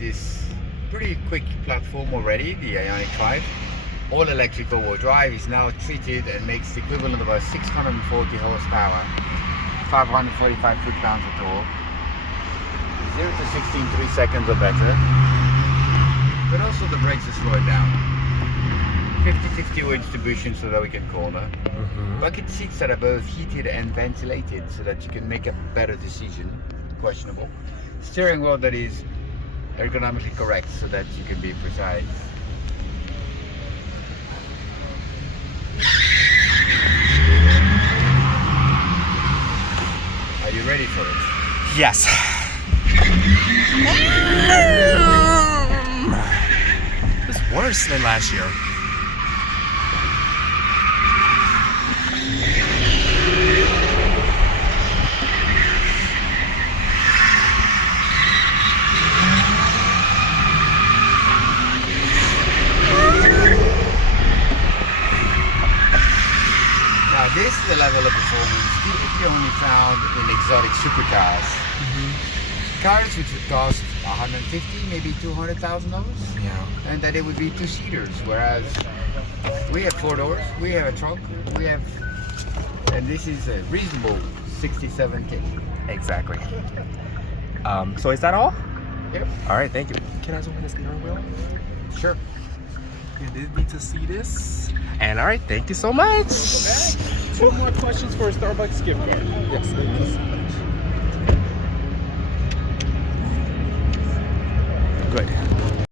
this pretty quick platform already, the Ioniq 5. All electric all-wheel drive is now treated and makes the equivalent of about 640 horsepower, 545 foot-pounds of torque, 0 to 16 3 seconds or better. But also the brakes are slowed down. 50-50 wheel distribution so that we can corner. Bucket seats that are both heated and ventilated so that you can make a better decision. Questionable. Steering wheel that is ergonomically correct so that you can be precise. Are you ready for it? Yes. It's worse than last year. Now this is the level of performance typically only found in exotic supercars. Cars which would cost 150, maybe $200,000. Yeah. And that it would be two-seaters, whereas we have 4 doors, we have a trunk, we have, and this is a reasonable 67K. Exactly. So is that all? Yep. All right, thank you. Can I zoom in the steering wheel? Sure. You did need to see this. And all right, thank you so much. Okay. 2 more questions for a Starbucks gift card. Yes, thank you so much. Good.